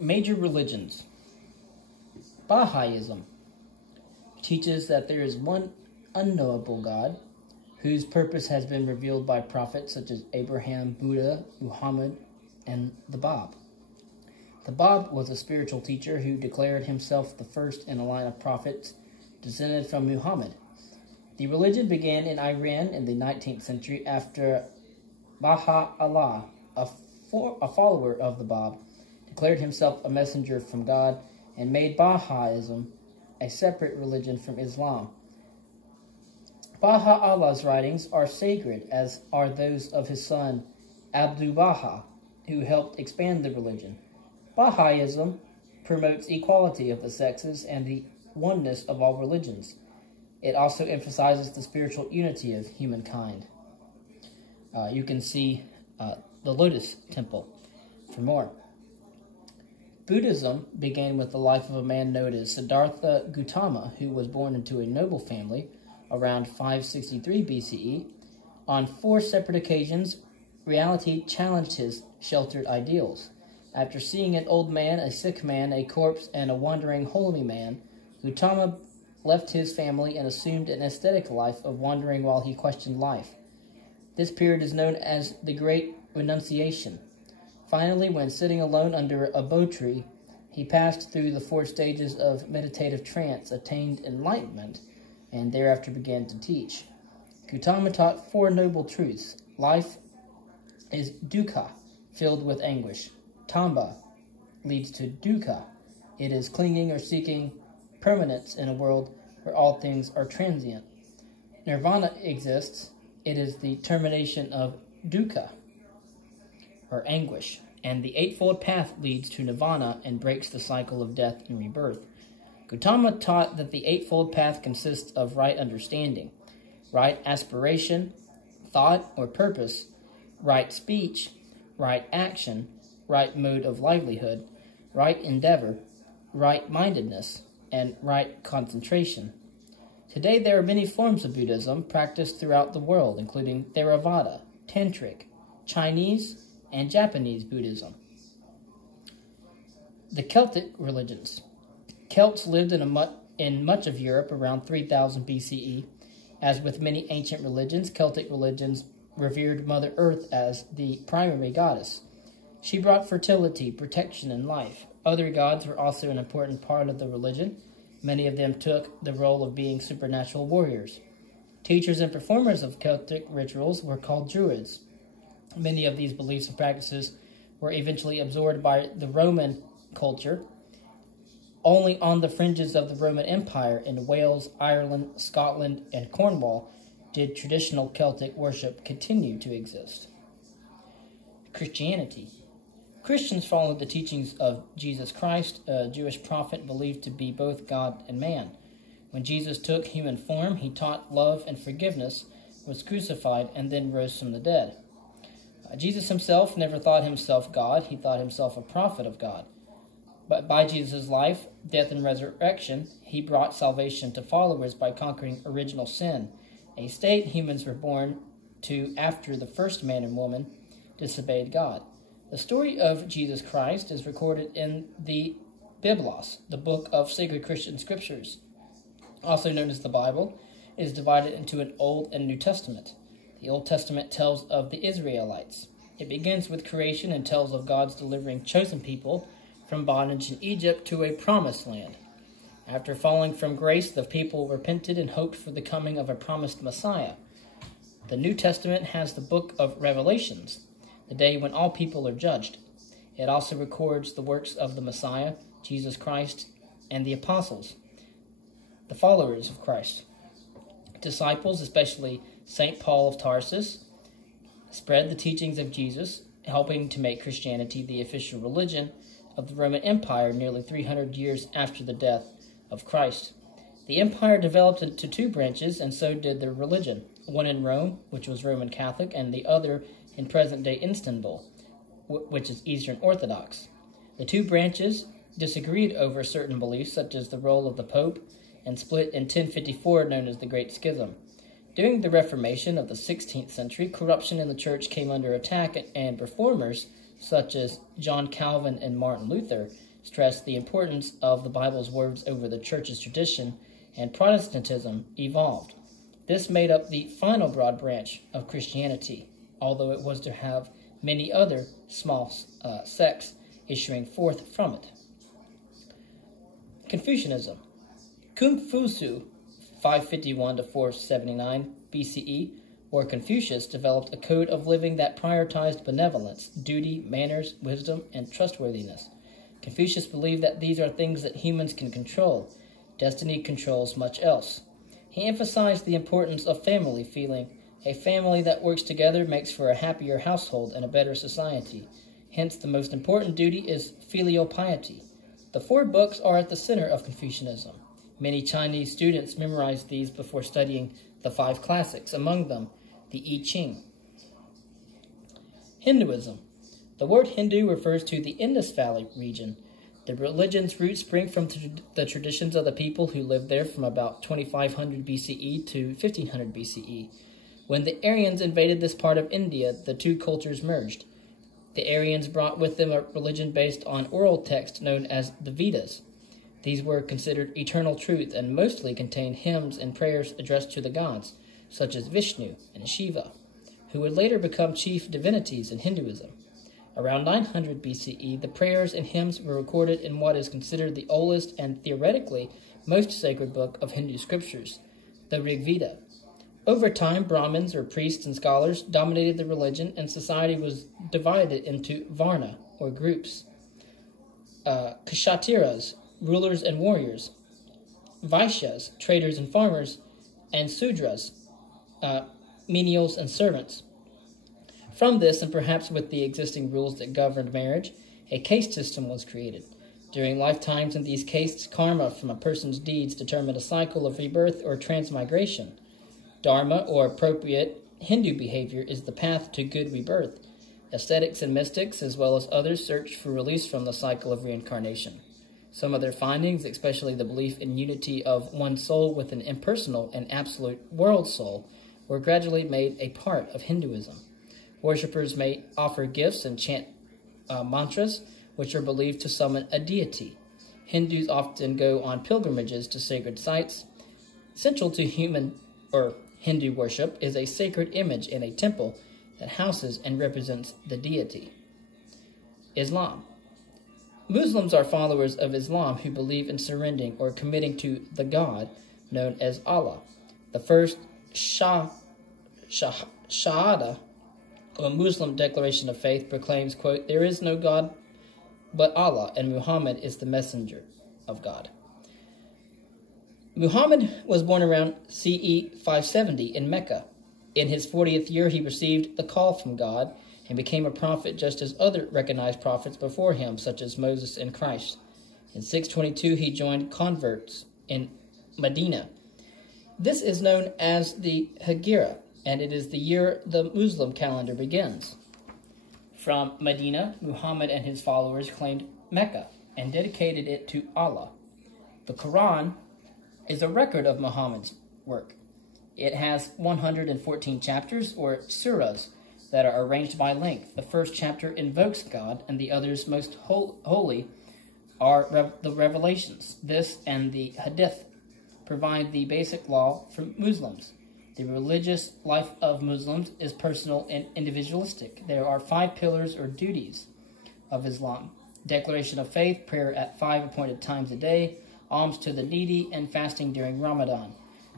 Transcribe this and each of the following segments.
Major religions. Baha'ism teaches that there is one unknowable God whose purpose has been revealed by prophets such as Abraham, Buddha, Muhammad, and the Bab. The Bab was a spiritual teacher who declared himself the first in a line of prophets descended from Muhammad. The religion began in Iran in the 19th century after Baha'u'llah, a follower of the Bab, declared himself a messenger from God and made Baha'ism a separate religion from Islam. Baha'u'llah's writings are sacred, as are those of his son Abdu'l-Baha, who helped expand the religion. Baha'ism promotes equality of the sexes and the oneness of all religions. It also emphasizes the spiritual unity of humankind. You can see the Lotus Temple for more. Buddhism began with the life of a man known as Siddhartha Gautama, who was born into a noble family around 563 BCE. On 4 separate occasions, reality challenged his sheltered ideals. After seeing an old man, a sick man, a corpse, and a wandering holy man, Gautama left his family and assumed an ascetic life of wandering while he questioned life. This period is known as the Great Renunciation. Finally, when sitting alone under a bo tree, he passed through the 4 stages of meditative trance, attained enlightenment, and thereafter began to teach. Gautama taught 4 noble truths. Life is dukkha, filled with anguish. Tamba leads to dukkha. It is clinging or seeking permanence in a world where all things are transient. Nirvana exists. It is the termination of dukkha, or anguish. And the Eightfold Path leads to nirvana and breaks the cycle of death and rebirth. Gautama taught that the Eightfold Path consists of right understanding, right aspiration, thought or purpose, right speech, right action, right mode of livelihood, right endeavor, right-mindedness, and right concentration. Today there are many forms of Buddhism practiced throughout the world, including Theravada, Tantric, Chinese, and Japanese Buddhism. The Celtic religions. Celts lived in much of Europe around 3000 BCE. As with many ancient religions, Celtic religions revered Mother Earth as the primary goddess. She brought fertility, protection, and life. Other gods were also an important part of the religion. Many of them took the role of being supernatural warriors. Teachers and performers of Celtic rituals were called Druids. Many of these beliefs and practices were eventually absorbed by the Roman culture. Only on the fringes of the Roman Empire in Wales, Ireland, Scotland, and Cornwall did traditional Celtic worship continue to exist. Christianity. Christians followed the teachings of Jesus Christ, a Jewish prophet believed to be both God and man. When Jesus took human form, he taught love and forgiveness, was crucified, and then rose from the dead. Jesus himself never thought himself God. He thought himself a prophet of God. But by Jesus' life, death, and resurrection, he brought salvation to followers by conquering original sin, a state humans were born to after the first man and woman disobeyed God. The story of Jesus Christ is recorded in the Biblos, the book of sacred Christian scriptures, also known as the Bible. It is divided into an Old and New Testament. The Old Testament tells of the Israelites. It begins with creation and tells of God's delivering chosen people from bondage in Egypt to a promised land. After falling from grace, the people repented and hoped for the coming of a promised Messiah. The New Testament has the book of Revelations, the day when all people are judged. It also records the works of the Messiah, Jesus Christ, and the apostles, the followers of Christ. Disciples, especially St. Paul of Tarsus, spread the teachings of Jesus, helping to make Christianity the official religion of the Roman Empire nearly 300 years after the death of Christ. The empire developed into 2 branches, and so did their religion, one in Rome, which was Roman Catholic, and the other in present-day Istanbul, which is Eastern Orthodox. The 2 branches disagreed over certain beliefs, such as the role of the Pope, and split in 1054, known as the Great Schism. During the Reformation of the 16th century, corruption in the church came under attack, and reformers, such as John Calvin and Martin Luther, stressed the importance of the Bible's words over the church's tradition, and Protestantism evolved. This made up the final broad branch of Christianity, although it was to have many other small sects issuing forth from it. Confucianism. Kung Fusu, 551 to 479 BCE, or Confucius, developed a code of living that prioritized benevolence, duty, manners, wisdom, and trustworthiness. Confucius believed that these are things that humans can control. Destiny controls much else. He emphasized the importance of family, feeling a family that works together makes for a happier household and a better society. Hence, the most important duty is filial piety. The 4 books are at the center of Confucianism. Many Chinese students memorize these before studying the 5 classics, among them the I Ching. Hinduism. The word Hindu refers to the Indus Valley region. The religion's roots spring from the traditions of the people who lived there from about 2500 BCE to 1500 BCE. When the Aryans invaded this part of India, the 2 cultures merged. The Aryans brought with them a religion based on oral text known as the Vedas. These were considered eternal truth and mostly contained hymns and prayers addressed to the gods, such as Vishnu and Shiva, who would later become chief divinities in Hinduism. Around 900 BCE, the prayers and hymns were recorded in what is considered the oldest and theoretically most sacred book of Hindu scriptures, the Rig Veda. Over time, Brahmins, or priests and scholars, dominated the religion, and society was divided into Varna, or groups. Kshatriyas, rulers and warriors. Vaishyas, traders and farmers. And Sudras, menials and servants. From this, and perhaps with the existing rules that governed marriage, a caste system was created. During lifetimes in these castes, karma from a person's deeds determined a cycle of rebirth or transmigration. Dharma, or appropriate Hindu behavior, is the path to good rebirth. Ascetics and mystics, as well as others, searched for release from the cycle of reincarnation. Some of their findings, especially the belief in unity of one soul with an impersonal and absolute world soul, were gradually made a part of Hinduism. Worshippers may offer gifts and chant mantras, which are believed to summon a deity. Hindus often go on pilgrimages to sacred sites. Central to Hindu worship is a sacred image in a temple that houses and represents the deity. Islam. Muslims are followers of Islam who believe in surrendering or committing to the God known as Allah. The first Shahada, a Muslim declaration of faith, proclaims, quote, "There is no God but Allah, and Muhammad is the messenger of God." Muhammad was born around CE 570 in Mecca. In his 40th year, he received the call from God and became a prophet just as other recognized prophets before him, such as Moses and Christ. In 622, he joined converts in Medina. This is known as the Hijra, and it is the year the Muslim calendar begins. From Medina, Muhammad and his followers claimed Mecca and dedicated it to Allah. The Quran is a record of Muhammad's work. It has 114 chapters, or surahs, that are arranged by length. The first chapter invokes God, and the others most holy are the revelations. This and the Hadith provide the basic law for Muslims. The religious life of Muslims is personal and individualistic. There are 5 pillars or duties of Islam: declaration of faith, prayer at 5 appointed times a day, alms to the needy, and fasting during Ramadan,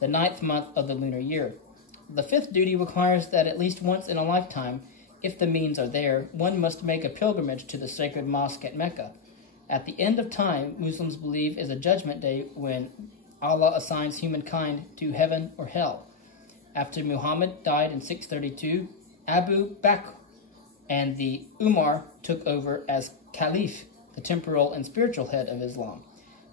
the 9th month of the lunar year. The 5th duty requires that at least once in a lifetime, if the means are there, one must make a pilgrimage to the sacred mosque at Mecca. At the end of time, Muslims believe is a judgment day when Allah assigns humankind to heaven or hell. After Muhammad died in 632, Abu Bakr and the Umar took over as Caliph, the temporal and spiritual head of Islam.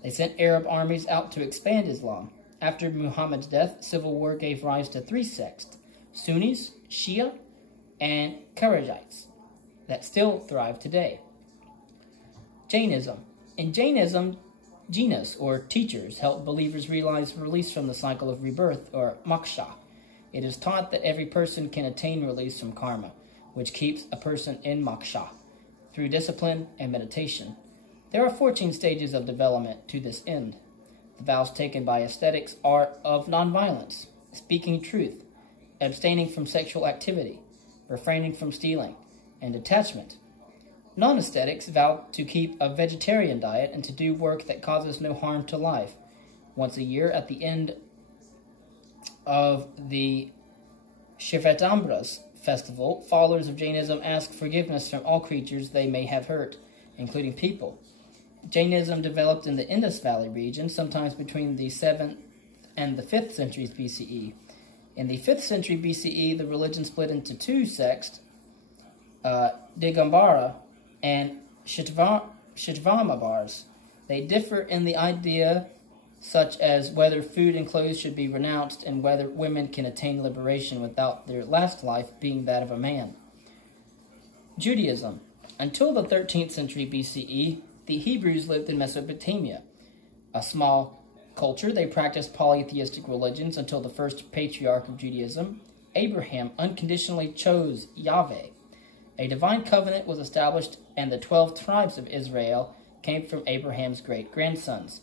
They sent Arab armies out to expand Islam. After Muhammad's death, civil war gave rise to 3 sects: Sunnis, Shia, and Kharijites, that still thrive today. Jainism. In Jainism, jinas, or teachers, help believers realize release from the cycle of rebirth, or moksha. It is taught that every person can attain release from karma, which keeps a person in moksha, through discipline and meditation. There are 14 stages of development to this end. The vows taken by ascetics are of nonviolence, speaking truth, abstaining from sexual activity, refraining from stealing, and detachment. Non-ascetics vow to keep a vegetarian diet and to do work that causes no harm to life. Once a year, at the end of the Shivatambras festival, followers of Jainism ask forgiveness from all creatures they may have hurt, including people. Jainism developed in the Indus Valley region, sometimes between the 7th and the 5th centuries BCE. In the 5th century BCE, the religion split into two sects, Digambara and Shaitvamabars. They differ in the idea such as whether food and clothes should be renounced and whether women can attain liberation without their last life being that of a man. Judaism. Until the 13th century BCE, the Hebrews lived in Mesopotamia. A small culture, they practiced polytheistic religions until the first patriarch of Judaism, Abraham, unconditionally chose Yahweh. A divine covenant was established, and the 12 tribes of Israel came from Abraham's great-grandsons.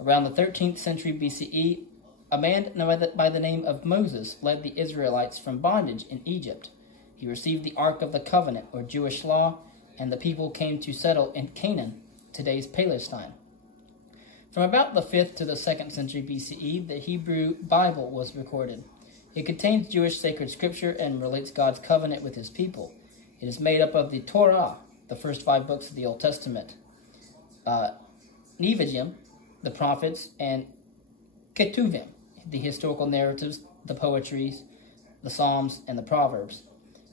Around the 13th century BCE, a man by the name of Moses led the Israelites from bondage in Egypt. He received the Ark of the Covenant, or Jewish law, and the people came to settle in Canaan, today's Palestine. From about the 5th to the 2nd century BCE, the Hebrew Bible was recorded. It contains Jewish sacred scripture and relates God's covenant with his people. It is made up of the Torah, the first 5 books of the Old Testament, Nevi'im, the prophets, and Ketuvim, the historical narratives, the poetries, the Psalms, and the Proverbs.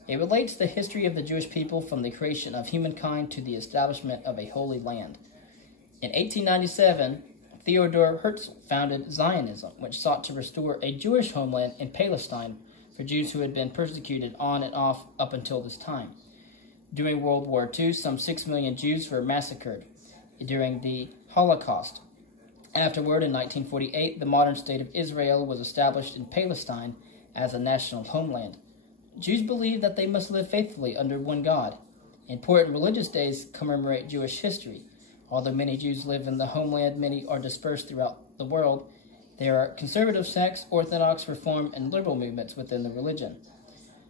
It relates the history of the Jewish people from the creation of humankind to the establishment of a holy land. In 1897, Theodor Herzl founded Zionism, which sought to restore a Jewish homeland in Palestine for Jews who had been persecuted on and off up until this time. During World War II, some 6 million Jews were massacred during the Holocaust. Afterward, in 1948, the modern state of Israel was established in Palestine as a national homeland. Jews believe that they must live faithfully under one God. Important religious days commemorate Jewish history. Although many Jews live in the homeland, many are dispersed throughout the world. There are conservative sects, Orthodox, Reform, and liberal movements within the religion.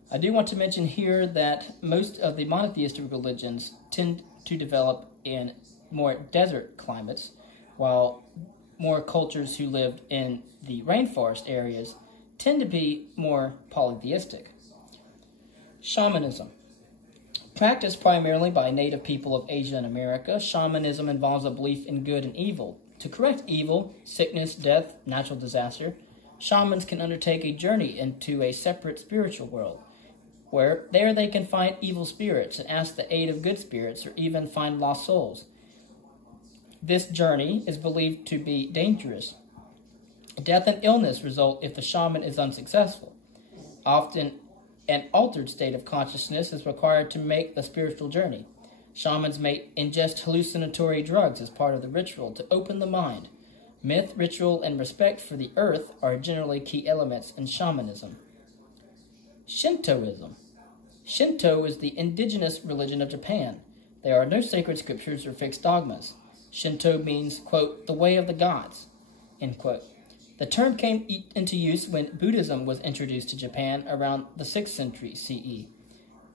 I do want to mention here that most of the monotheistic religions tend to develop in more desert climates, while more cultures who lived in the rainforest areas tend to be more polytheistic. Shamanism. Practiced primarily by native people of Asia and America, shamanism involves a belief in good and evil. To correct evil, sickness, death, natural disaster, shamans can undertake a journey into a separate spiritual world, where there they can find evil spirits and ask the aid of good spirits or even find lost souls. This journey is believed to be dangerous. Death and illness result if the shaman is unsuccessful. Often, an altered state of consciousness is required to make the spiritual journey. Shamans may ingest hallucinatory drugs as part of the ritual to open the mind. Myth, ritual, and respect for the earth are generally key elements in shamanism. Shintoism. Shinto is the indigenous religion of Japan. There are no sacred scriptures or fixed dogmas. Shinto means, quote, the way of the gods, end quote. The term came into use when Buddhism was introduced to Japan around the 6th century CE.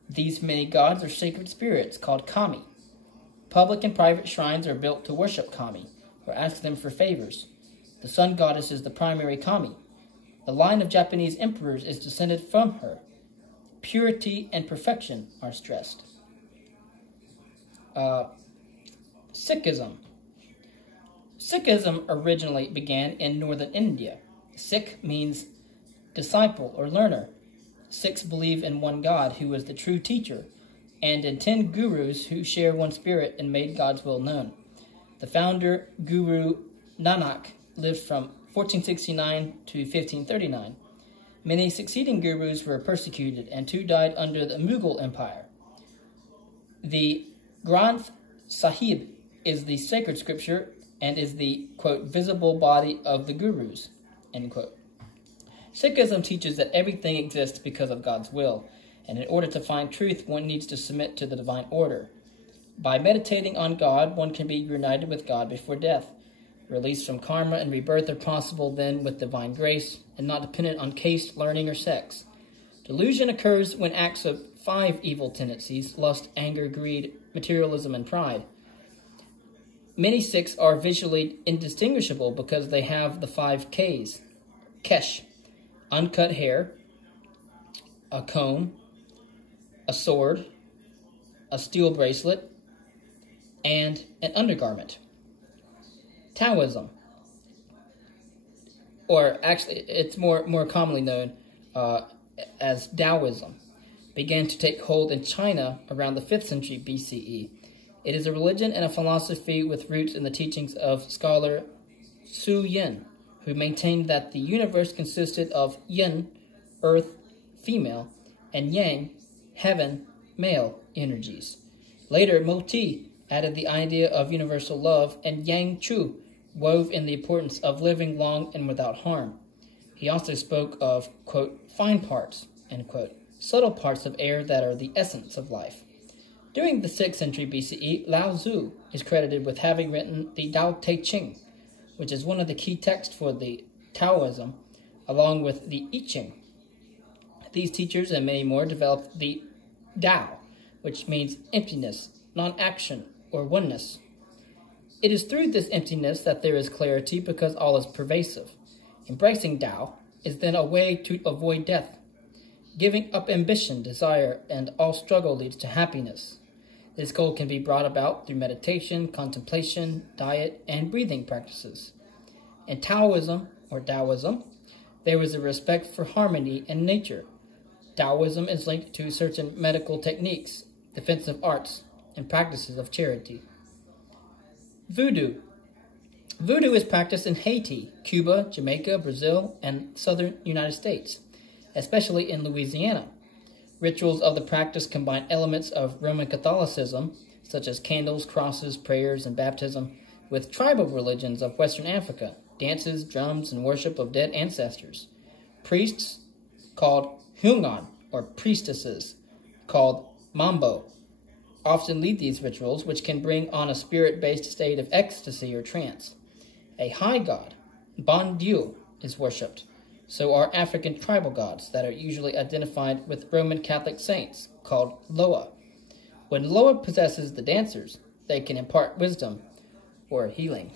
These many gods are sacred spirits called kami. Public and private shrines are built to worship kami or ask them for favors. The sun goddess is the primary kami. The line of Japanese emperors is descended from her. Purity and perfection are stressed. Sikhism. Sikhism originally began in northern India. Sikh means disciple or learner. Sikhs believe in one God who is the true teacher, and in 10 gurus who share one spirit and made God's will known. The founder, Guru Nanak, lived from 1469 to 1539. Many succeeding gurus were persecuted, and 2 died under the Mughal Empire. The Granth Sahib is the sacred scripture and is the, quote, visible body of the gurus, end quote. Sikhism teaches that everything exists because of God's will, and in order to find truth, one needs to submit to the divine order. By meditating on God, one can be united with God before death. Release from karma and rebirth are possible then with divine grace and not dependent on caste, learning, or sex. Delusion occurs when acts of 5 evil tendencies: lust, anger, greed, materialism, and pride. Many Sikhs are visually indistinguishable because they have the 5 Ks. Kesh, uncut hair, a comb, a sword, a steel bracelet, and an undergarment. Taoism, or actually it's more commonly known as Taoism, began to take hold in China around the 5th century BCE. It is a religion and a philosophy with roots in the teachings of scholar Su Yin, who maintained that the universe consisted of yin, earth, female, and yang, heaven, male energies. Later, Moti added the idea of universal love, and Yang Chu wove in the importance of living long and without harm. He also spoke of, quote, fine parts, end quote, subtle parts of air that are the essence of life. During the 6th century BCE, Lao Tzu is credited with having written the Tao Te Ching, which is one of the key texts for the Taoism, along with the I Ching. These teachers and many more developed the Tao, which means emptiness, non-action, or oneness. It is through this emptiness that there is clarity because all is pervasive. Embracing Tao is then a way to avoid death. Giving up ambition, desire, and all struggle leads to happiness. This goal can be brought about through meditation, contemplation, diet, and breathing practices. In Taoism, or Taoism, there is a respect for harmony and nature. Taoism is linked to certain medical techniques, defensive arts, and practices of charity. Voodoo. Voodoo is practiced in Haiti, Cuba, Jamaica, Brazil, and southern United States, especially in Louisiana. Rituals of the practice combine elements of Roman Catholicism, such as candles, crosses, prayers, and baptism, with tribal religions of Western Africa, dances, drums, and worship of dead ancestors. Priests, called Hungan, or priestesses, called Mambo, often lead these rituals, which can bring on a spirit-based state of ecstasy or trance. A high god, Bon Dieu, is worshipped. So are African tribal gods that are usually identified with Roman Catholic saints, called Loa. When Loa possesses the dancers, they can impart wisdom or healing.